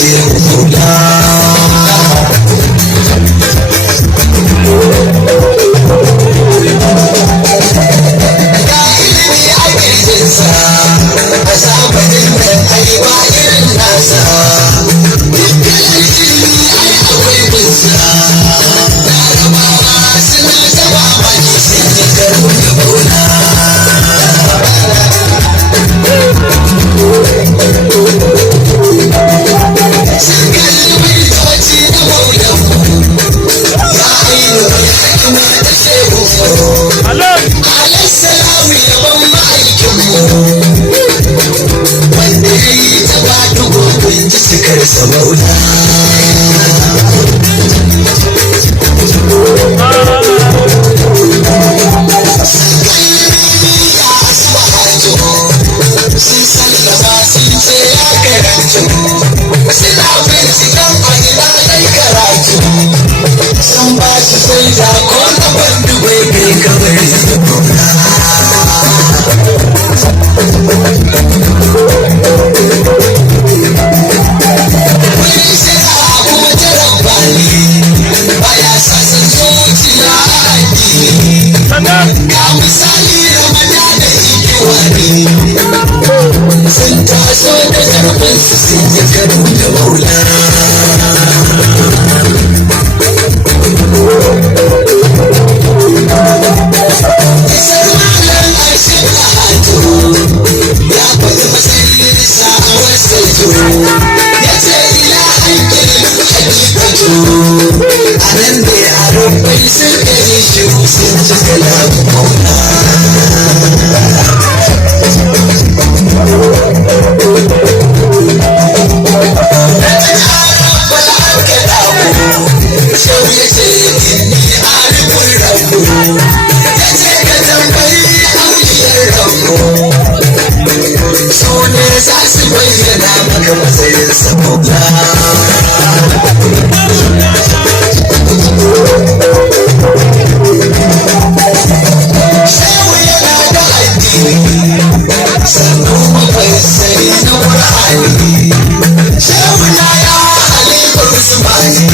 shehu maula. Ga ilimi a kirjinsa a zamanin nan ai ba irin nasa. Dukkan ilimi ai akwai bunsa. Larabawa suna ta mamaki sun ji karo da maula. Sun kalli baitoci na maulanmu ya ainihin hikima da shehu. Alaissalamu yaban ma'aikinmu wanda ya yi ta ba dubobin ji sikarsa maula. Sun kalli ya asibahatu sun sallama sun ce ya karantu. Suna binciken a ina zai karatu sun ba shi shaida ko na bandu bai kai kamar yadda maula. Wani shira kuma ta rabbani baya sa san zuciya addini. Ga misali Ramadana ikiwani sun taso da zarfinsu sun yi karo da maula. Isar malam Ashir Lahatu ya faɗi matsayinsa a wasaito ya ce ila hankalin hakikatu a nan ne a rumbai sun gani shiru sun ji kalamun maula. Shau ya ce inni arifin rabu ya ce ka tambayi auliyar rabu su ne za su bayyana maka matsayin saboda. Shehu yana da addini sannan mabai sai na Qur'ani. Shehu na ya Halifar Usmani